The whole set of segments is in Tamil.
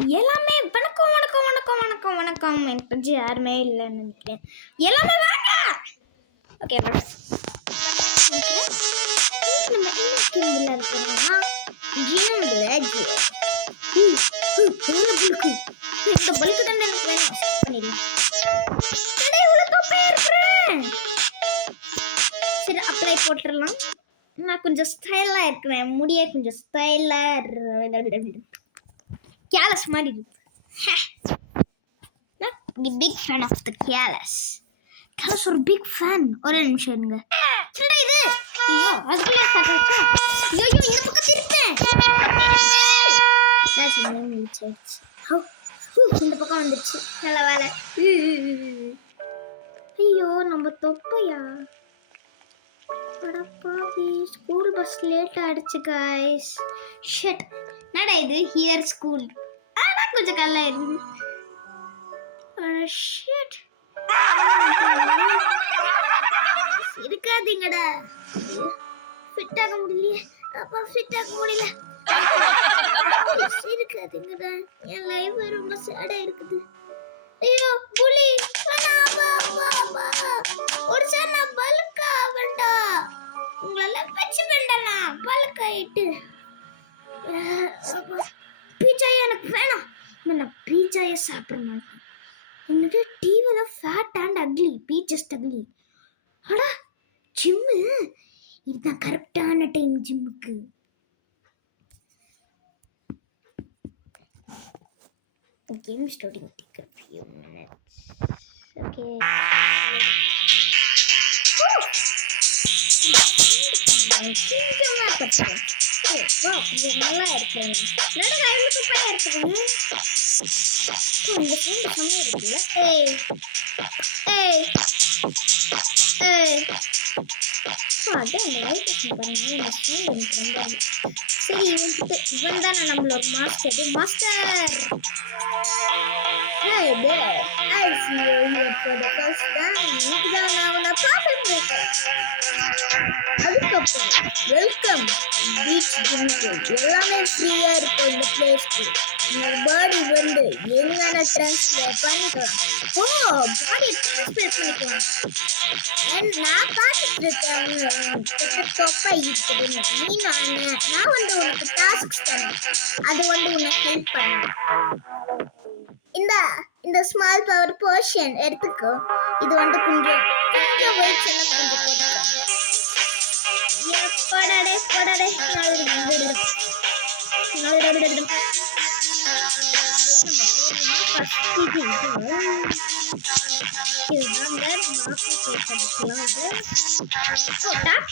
எல்லாமே வணக்கம் வணக்கம் வணக்கம் வணக்கம் வணக்கம். எனக்கு தெரிஞ்சு யாருமே இல்லைன்னு நினைக்கிறேன். எல்லாமே வாங்க. ஓகே இந்த பல்க்கு தான் எனக்கு வேணும். சரி அப்ளை போட்டுடலாம். நான் கொஞ்சம் ஸ்டைலாக இருக்கிறேன். முடிய கொஞ்சம் ஸ்டைலாக கேலஸ் மாதிரி இருக்கு. Big fan of the Gallus ஒரு பிக் ஃபேன். ஒரு நிமிஷம் இருங்க. என்னடா இது? ஐயோ அதுக்குள்ளே சாப்பிடுச்சா? ஐயோ இந்த பக்கம் திருப்பேன். இந்த பக்கம் வந்துடுச்சு. நல்ல வேலை. ஐயோ நம்ம தொப்பையா? அடப்பாவி, ஸ்கூல் பஸ் லேட் ஆயிடுச்சு गाइस. ஷிட். என்னடா இது? Here school. ஆனா கொஞ்சம் கல்லா இருக்கு. ஷிட். இருக்காதீங்கடா. ஃபிட் ஆக முடியல. அப்பா ஃபிட் ஆக முடியல. இருக்காதீங்கடா. என் லைஃப் ரொம்ப சேடா இருக்குது. ஐயோ புலி. ஒரு சார் நான் பல்கா வேண்டா. உங்களெல்லாம் வச்சு வேண்டாண்ணா பல்காயிட்டு. பீட்சா எனக்கு வேணாம். நான் பீட்சாயே சாப்பிட்றேன். என்னது டிவியில் ஃபேட் அண்ட் அக்லி, பீச்சஸ்ட் அக்லி. அடா ஜிம்மு, இதுதான் கரெக்டான டைம் ஜிம்முக்கு. Game starting take a few minutes. Okay. நல்லா இருக்கு. என்னடா இவ்வளவு குப்பையா இருக்குங்க? இந்த ஃபோன் சமயம் இருக்குல்ல. ஏய் ஏய் ஏய் அதான் இந்த வைப்ரேஷன் பாருங்க. இந்த சவுண்ட் எனக்கு ரொம்ப சரி. இவன் தானே நம்மளோட master. Hey there, I see you here for the first time. இதுதான் நான் உன்னை பார்த்துட்டு இருக்கேன். அதுக்கப்புறம் வெல்கம் பீச் ஜிம்முக்கு. எல்லாமே ஃப்ரீயா இருக்கும் இந்த பிளேஸ்க்கு. உங்க பாடி வந்து என்னென்ன ட்ரான்ஸ்ஃபர் பண்ணிக்கலாம். ஓ பாடி ட்ரான்ஸ்ஃபர் பண்ணிக்கலாம். நான் பார்த்துட்டு இருக்கேன் தொப்பை இருக்குதுன்னு. நான் வந்து உனக்கு டாஸ்க் தரேன். அது வந்து உனக்கு ஹெல்ப் பண்ணுவேன். இந்த ஸ்மால் பவர் போர்ஷன் எடுத்துக்கோ. இது வந்து கொஞ்சம் வெயிட் எல்லாம் கொஞ்சம் போட்டுக்கோ. போடாடே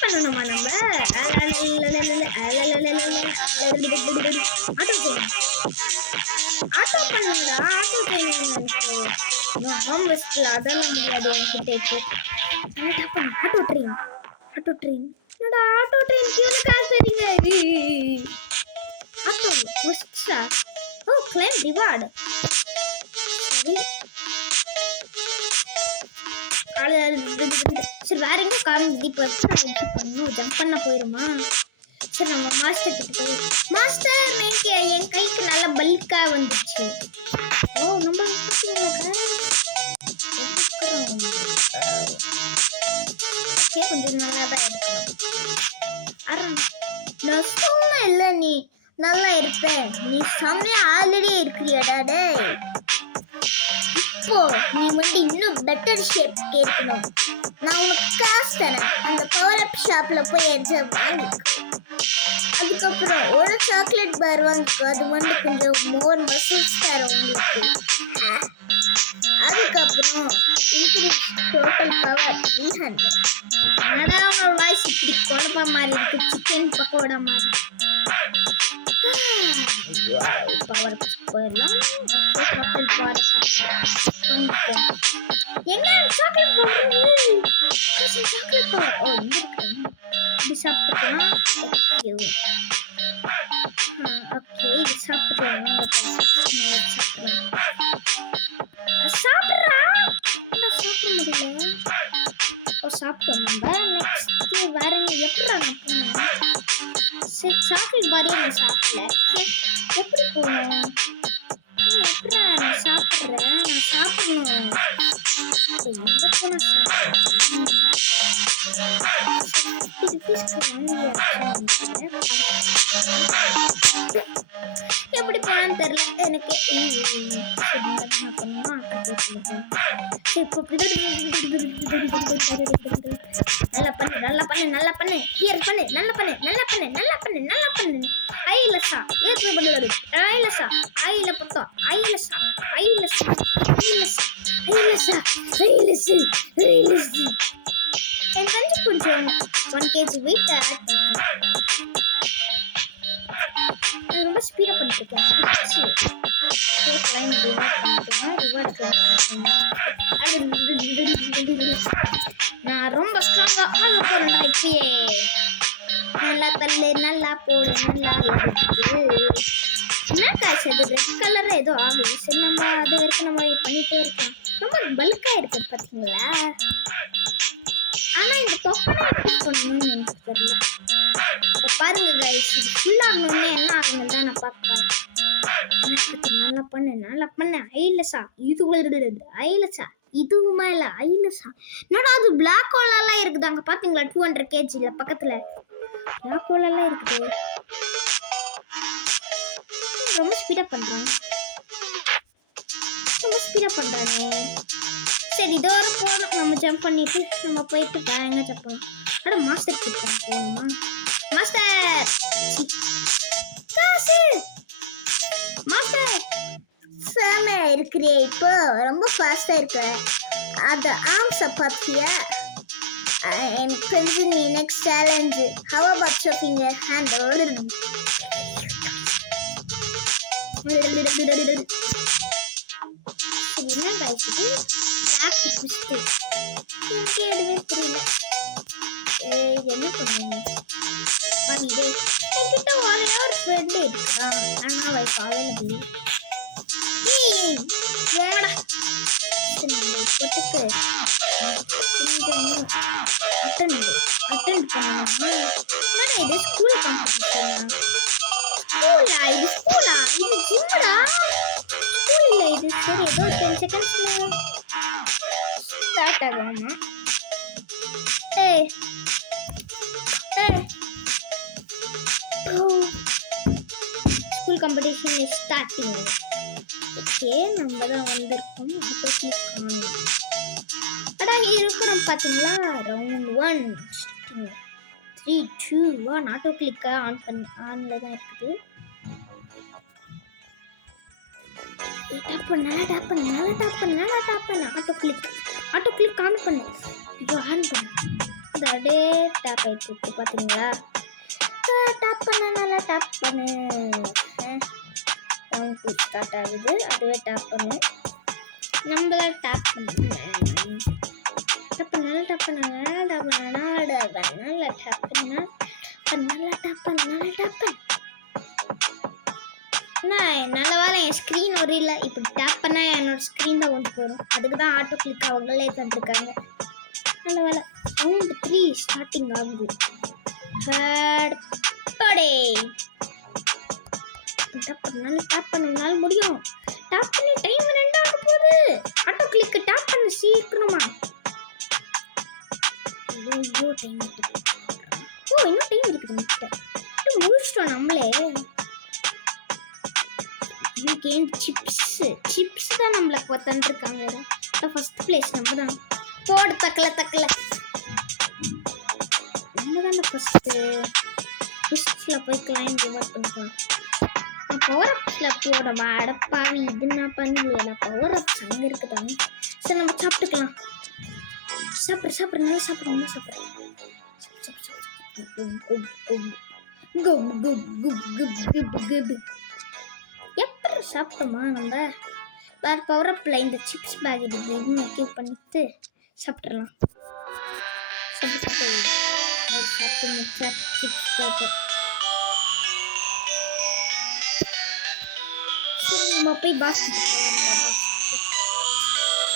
பண்ணணுமா நம்ம? ஆட்டோ பண்ணுங்களா? ஆட்டோ அதெல்லாம் முடியாது என்கிட்ட. ஆட்டோ ட்ரெயின் என்னடா? ஆட்டோ ட்ரெயின் காசு தரீங்க? ஆட்டோ புஷ்ஷா. ஓ கிளைம் ரிவார்டு. சரி வேற எங்க காரணம் இப்போ பண்ணணும்? ஜம்ப் பண்ண போயிருமா? சரி நம்ம மாஸ்டர் கிட்ட போய் மாஸ்டர் என் கைக்கு நல்ல பல்கா வந்துச்சு. ஓ நம்ம கொஞ்சம் நல்லா தான் இருக்கணும். நான் சும்மா இல்லை, நீ நல்லா இருப்பேன். நீ செம்மையா ஆல்ரெடி இருக்கிறியாடா. டேய் இப்போ நீ வந்து இன்னும் பெட்டர் ஷேப் கேட்கணும். நான் உனக்கு காசு தரேன். அந்த பவர் அப் ஷாப்ல போய் எக்ஸாம் வாங்கிக்கோ. அதுக்கப்புறம் ஒரு சாக்லேட் பார் வாங்கிக்கோ. அது வந்து கொஞ்சம் மோர் மசில்ஸ் தரும் உங்களுக்கு. அதுக்கப்புறம் இன்க்ரீஸ் டோட்டல் பவர் 300. என்னடா உன்னோட வாய்ஸ் இப்படி குழப்பா மாதிரி இருக்கு? சிக்கன் பக்கோடா மாதிரி. பவர் போயிடலாம். சாக்லேட் பார் வாங்கிக்கோ. எங்க சாக்லேட் பார்? ஓ இங்க இருக்கு. இது சாப்பிட்டுக்கலாம். ஓகே இது சாப்பிட்டுக்கலாம். சாப்பிட்றா சாப்பிட முடியல. ஓ சாப்பிட்டோம் நம்ம. நெக்ஸ்ட் வேற எப்படா நான் போனேன்? சரி சாக்லேட் பாரே நான் சாப்பிடல. எப்படி போனோம்? எப்படி போனான்னு தெரியல எனக்கு. நல்லா பண்ணு நல்லா பண்ணு நல்லா பண்ணு ஹியர் பண்ணு நல்லா பண்ணு நல்லா பண்ணு நல்லா பண்ணு நல்லா பண்ணு. ஐலசா ஏற்று பண்ணுவாரு. ஐலசா ஐல பத்தா ஐலசா ஐலசா ஐலசா ஐலசா ஐலசு ஐலசு. என் தஞ்சு கொஞ்சம் 1 kg வெயிட் ஆட் பண்ணுவேன். ரொம்ப ஸ்பீடா பண்ணிருக்கேன். நான் ரொம்ப ஸ்ட்ராங்கா ஆக போறேன்டா இப்பயே. நல்லா தள்ளு நல்லா போடு நல்லா இருக்கு. என்ன காய்ச்சி அது ரெட் கலர்ல ஏதோ ஆகுது. சரி நம்ம அது வரைக்கும் நம்ம பண்ணிட்டே இருக்கோம். ரொம்ப பல்கா இருக்கு பாத்தீங்களா. ஆனா இந்த தொப்பனை எப்படி பண்ணணும்னு எனக்கு தெரியல. பாருங்க கைஸ், இது ஃபுல் ஆகணும்னு என்ன ஆகணும் தான் நான் பார்ப்பேன். நல்லா பண்ணு நல்லா பண்ணு ஐலசா இது ஐலசா இதுவுமா இல்ல ஐலசா. என்னடா அது பிளாக் ஹோல் எல்லாம் இருக்குது அங்க பாத்தீங்களா 200 kg பக்கத்துல பிளாக் ஹோல் எல்லாம் இருக்குது. ரொம்ப ஸ்பீடா பண்றாங்க ரொம்ப ஸ்பீடா பண்றானே. சரி இதோ ஒரு போகணும். நம்ம ஜம்ப் பண்ணிட்டு நம்ம போயிட்டு எங்க ஜம்ப் பண்ணலாம். அட மாஸ்டர் கிட்ட போகணுமா. மாஸ்டர் காசு மாஸ்டர் செமையா இருக்கிறே. இப்போ ரொம்ப ஃபாஸ்டா இருக்கு. அது ஆம்ஸை பார்த்தியா. எனக்கு தெரிஞ்சு நீ next challenge how about shopping hand. என்ன காய்ச்சிட்டு எனக்கு எதுவுமே புரியல. என்ன பண்ணுங்க என்கிட்ட ஒரே ஒரு ஃப்ரெண்ட் இருக்கான். ஆனா அவ அவைலபிள் போடா. இப்போட்டுக்கு அட்டெண்ட் பண்ணணுமா. இது ஸ்கூல் காம்படிஷனா. ஸ்கூலா இது ஸ்கூலா இது ஜிம்டா. ஸ்கூல் இல்ல இது. சரி ஏதோ 10 செகண்ட்ஸ்ல ஸ்டார்ட் ஆகுமா. ஏய் ஏய் school competition is starting. Okay நம்ம தான் வந்திருக்கோம். ஆட்டோ கிளிக் பண்ணணும். அடா இருக்கிறோம் பாத்தீங்களா. Round 1 starting 3 2 1. ஆட்டோ கிளிக்க ஆன் பண்ணி ஆன்ல தான் இருக்குது. டாப் பண்ணு டாப் பண்ணு நல்லா டாப் பண்ணு நல்லா டாப் பண்ணு. ஆட்டோ கிளிக் ஆன் பண்ணு. இது ஆன் பண்ணு. இது அப்படியே டாப் ஆயிட்டு இருக்கு பாத்தீங்களா. டாப் பண்ண நல்லா டாப் பண்ணு. ரவுண்ட் 2 ஸ்டார்ட் ஆகுது. அதுவே டாப் பண்ணு. நம்மள டாப் பண்ணு டாப் பண்ணு நல்லா டாப் பண்ணு நல்லா டாப் பண்ணு நல்லா டாப் பண்ணு நல்லா டாப் பண்ணு நல்லா டாப் பண்ணு. நல்ல வேலை என் ஸ்க்ரீன் ஒரு இல்லை. இப்படி டேப் பண்ணா என்னோட ஸ்க்ரீன் தான் வந்து போயிடும். அதுக்கு தான் ஆட்டோ கிளிக் அவங்களே தந்துருக்காங்க. நல்ல வேலை. ரவுண்ட் 3 ஸ்டார்டிங் ஆகுது. டேப் பண்ணனால முடியும். டேப் பண்ணி டைம் 2 ஆக போகுது. ஆட்டோ கிளிக் டேப் பண்ண சீக்கிரமா. ஐயோ டைம் இருக்குது. ஓ இன்னும் டைம் இருக்குது. முடிச்சிட்டோம் நம்மளே. சிப்ஸ் தான் நம்மளுக்கு தந்துருக்காங்க. ஃபர்ஸ்ட் பிளேஸ் நம்ம தான். போடு தக்கல நம்ம தான் ஃபர்ஸ்ட்ல போய் கிளைம் ரிவார்ட் பண்ணிக்கலாம். பவர் அப்ஸ்ல போட அடப்பாவி இது நான் பண்ணலையா. பவர் அப்ஸ் அங்கே இருக்குதாங்க. சரி நம்ம சாப்பிட்டுக்கலாம். சாப்பிடு நல்லா சாப்பிடு. எப்படி சாப்பிட்டோமா நம்ம வேற பவர் அப்ல இந்த சிப்ஸ் பேக் இது கிவ் பண்ணிட்டு சாப்பிட்றலாம். சாப்பிட்டு முடிச்சா சிப்ஸ் போட்டு நம்ம போய் பாஸ்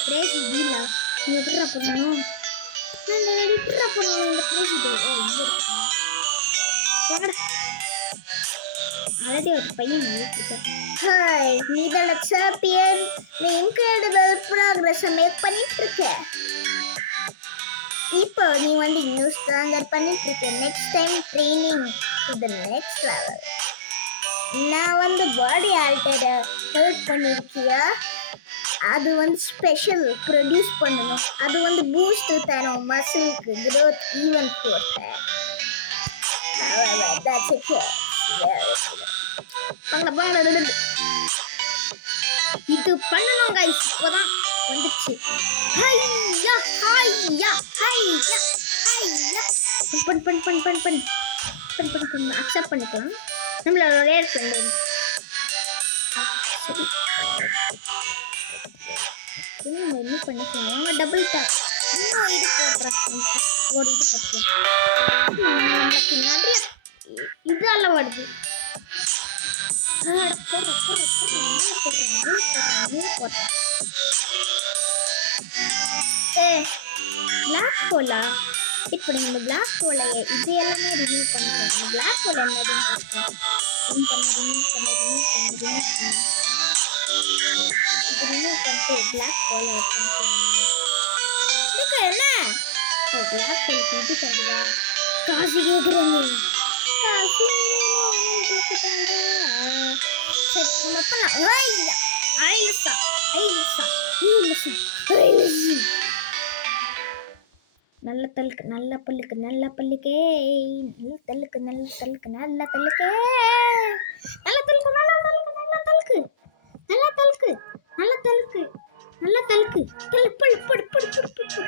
கிரேசி டீலா நீ எப்படிடா பண்ணணும். எப்படிடா பண்ணணும் இந்த கிரேசி டீ. ஓ இங்கே இருக்கா ஆல்ரெடி ஒரு பையன் இருக்கான். ஹாய் நீ தான் சாம்பியன். நீ இன்கிரெடிபிள் ப்ராக்ரஸ் மேக் பண்ணிட்டு இருக்க. இப்போ நீ வந்து இன்னும் ஸ்ட்ராங்கர் பண்ணிட்டு இருக்க. Next time training to the next level. நான் வந்து பாடி ஆல்டரை ஹெல்ப் பண்ணியிருக்கியா? அது வந்து ஸ்பெஷல் ப்ரொடியூஸ் பண்ணணும். அது வந்து பூஸ்ட் தரும் மசிலுக்கு growth ஈவன் போட்ட. That's it. இது பண்ணணும் guys. இப்போதான் வந்துச்சு. ஹையா ஹையா ஹையா ஹையா. பன் அக்செப்ட் பண்ணிக்கலாம். நம்மளோட ரேர் ஃப்ரெண்ட். சரி என்ன பண்ணிக்கலாம். வாங்க டபுள் டேப். இன்னும் இது போடுறேன். ஒரு இது போட்டுருக்கேன். நமக்கு நிறைய இதெல்லாம் வருது. பிளாக் ஹோலா இப்படி நம்ம பிளாக் ஹோலை இது எல்லாமே ரிமூவ் பண்ணிக்கலாம். பிளாக் ஹோல் என்னதுன்னு பார்க்கலாம். ரிமூவ் பண்ணி இது ரிமூவ் பண்ணிட்டு பிளாக் ஹோலை இதுக்கு என்ன பிளாக் ஹோலுக்கு இது பண்ணுவா. காசு கேட்குறேன். காசு சரி நம்ம பண்ணலாம். நல்ல தள்ளுக்கு நல்ல பல்லுக்கு நல்ல பல்லுக்கே நல்ல தள்ளுக்கு நல்ல தள்ளுக்கு நல்ல தள்ளுக்கே நல்ல தள்ளுக்கு நல்ல தள்ளுக்கு நல்ல தள்ளுக்கு நல்ல தள்ளுக்கு நல்ல தள்ளுக்கு நல்ல தள்ளுக்கு தள்ளு படு படு படு படு படு.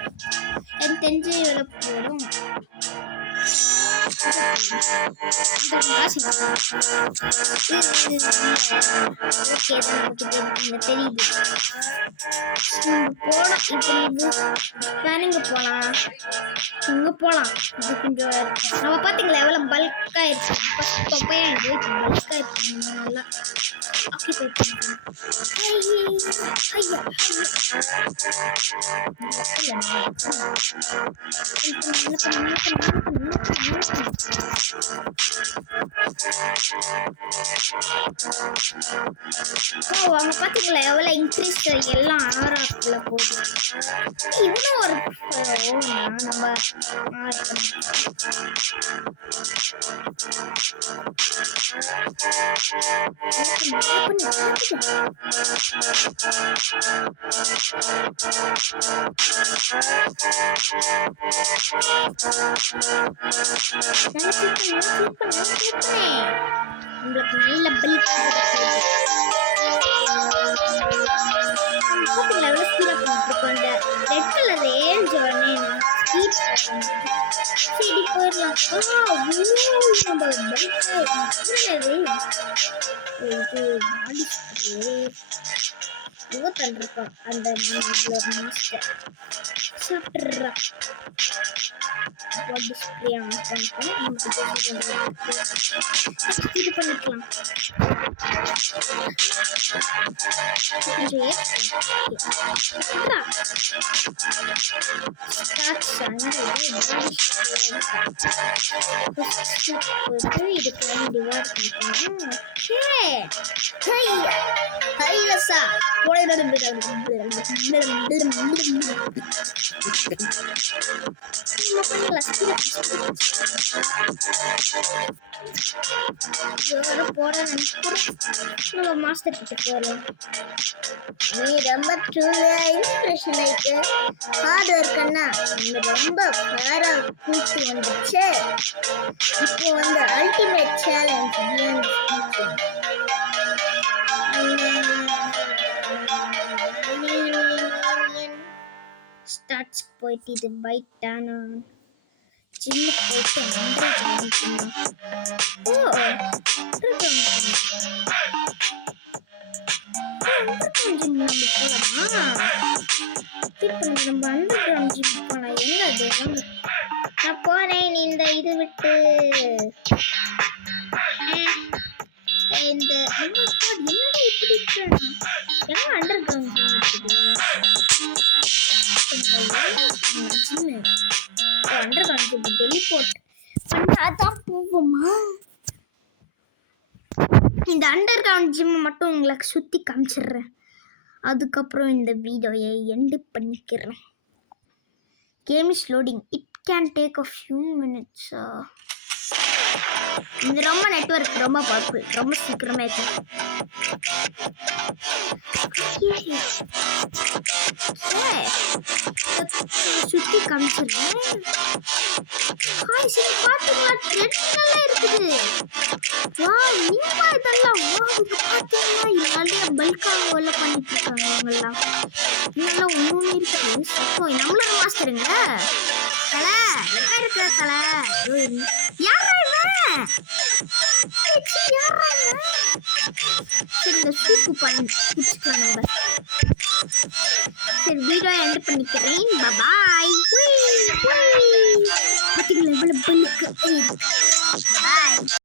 எனக்கு தெரிஞ்சு இவ்வளோ போடும். தெரியுது போலாம். இப்போ போலாம் இங்க போலாம். இது கொஞ்சம் நம்ம பாத்தீங்களா எவ்வளவு பல்கா இருக்கு. தொப்பையா இருக்கு பல்கா இருக்கு. நல்லா ஆக்கிபை பண்ணிக்கலாம். அவங்க பாத்தீங்களா எவ்வளவு இன்க்ரீஸ் எல்லாம் ஆறாக்குள்ள போகுது. இன்னும் ஒரு நம்ம உங்களுக்கு நல்ல பல்க் பாத்தீங்களா எவ்வளவு ஸ்பீடா பண்ணிட்டு அந்த ரெட் கலர் ஏஞ்ச் உடனே சரி போயிடலாம். நம்ம இது யுவத்தன் இருக்கான் அந்த நம்மளோட மாஸ்டர் சாப்பிட்றா பாடி ஸ்ப்ரே ஆன் பண்ணிட்டோம். இது பண்ணிக்கலாம். கொஞ்சம் மாஸ்டர் கிட்ட போறோம். நீ ரொம்ப இன்ஸ்பிரேஷன் ஆயிட்டு ஹார்ட் ஒர்க் அண்ணா ரொம்ப ஃபேரா கூட்டி வந்துச்சு. இப்போ வந்து அல்டிமேட் சேலஞ்ச் ஸ்டார்ட்ஸ் போயிட்டு இது பைட்டான ஜிம்மு போயிட்டு நம்ம அண்டர் கிரவுண்ட் ஜிம் போலாம். என்னது நான் போறேன். நீ இந்த இது விட்டு இந்த என்னடா இப்படி இருக்க underground gym underground gym teleport பண்ணாதான் போவோமா? இந்த அண்டர் கிரவுண்ட் ஜிம் மட்டும் உங்களுக்கு சுற்றி காமிச்சிடுறேன். அதுக்கப்புறம் இந்த வீடியோயை எண்டு பண்ணிக்கிறேன். Game is loading. It can take a few minutes. இது ரொம்ப நெட்வொர்க் ரொம்ப பவர்ஃபுல். ரொம்ப சீக்கிரமா இருக்கும். சுத்தி காமிச்சிருக்கேன். பாத்தீங்களா ட்ரெண்ட்லாம் இருக்குது. வாவ் நீமா இதெல்லாம் வாவ் இது பாத்தீங்களா இது நிறைய பல்காக பண்ணிட்டு இருக்காங்க அவங்கெல்லாம். இதெல்லாம் ஒண்ணுமே இருக்குது. சப்போ நம்மளோட மாஸ்டருங்க தல எங்க இருக்க தல யாரா இவன்? யாரா இவன்? சரி இந்த சூப்பு பண்ணி குடிச்சுக்கலாம் நம்ம. சரி வீடியோ எண்ட் பண்ணிக்கிறேன். பாய். பாத்தீங்களா எவ்வளவு பல்லுக்கு பாய்.